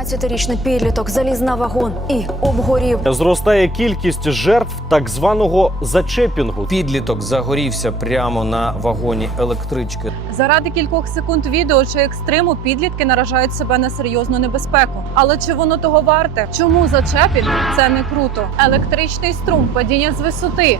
13-річний підліток заліз на вагон і обгорів. Зростає кількість жертв так званого зачепінгу. Підліток загорівся прямо на вагоні електрички. Заради кількох секунд відео чи екстриму підлітки наражають себе на серйозну небезпеку. Але чи воно того варте? Чому зачепінг – це не круто? Електричний струм, падіння з висоти,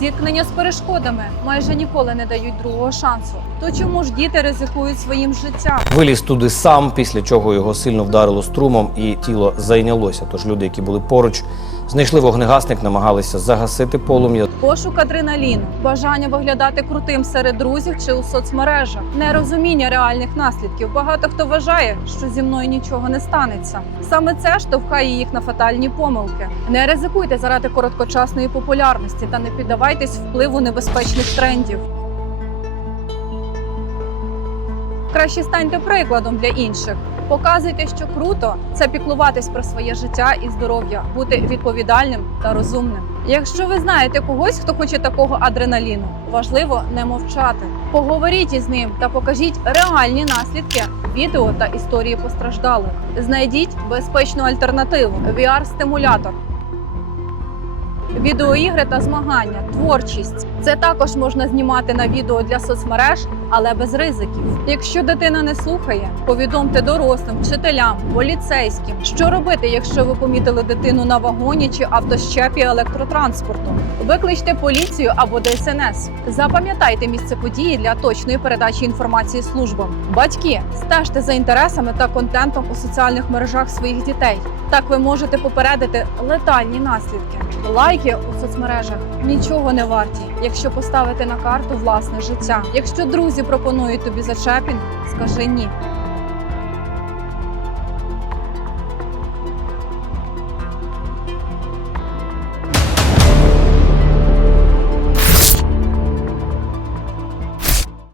зіткнення з перешкодами майже ніколи не дають другого шансу. То чому ж діти ризикують своїм життям? Виліз туди сам, після чого його сильно вдарило струмом, і тіло зайнялося. Тож люди, які були поруч, знайшли вогнегасник, намагалися загасити полум'я. Пошук адреналіну, бажання виглядати крутим серед друзів чи у соцмережах, нерозуміння реальних наслідків. Багато хто вважає, що зі мною нічого не станеться. Саме це штовхає їх на фатальні помилки. Не ризикуйте заради короткочасної популярності та не піддавайтесь впливу небезпечних трендів. Краще станьте прикладом для інших. Показуйте, що круто це піклуватись про своє життя і здоров'я, бути відповідальним та розумним. Якщо ви знаєте когось, хто хоче такого адреналіну, важливо не мовчати. Поговоріть із ним та покажіть реальні наслідки відео та історії постраждалих. Знайдіть безпечну альтернативу VR-стимулятор. Відеоігри та змагання, творчість це також можна знімати на відео для соцмереж, але без ризиків. Якщо дитина не слухає, повідомте дорослим, вчителям, поліцейським, що робити, якщо ви помітили дитину на вагоні чи автощепі електротранспорту. Викличте поліцію або ДСНС. Запам'ятайте місце події для точної передачі інформації службам. Батьки стежте за інтересами та контентом у соціальних мережах своїх дітей. Так ви можете попередити летальні наслідки. Лайки у соцмережах нічого не варті, якщо поставити на карту власне життя. Якщо друзі пропонують тобі зачепінь, скажи ні.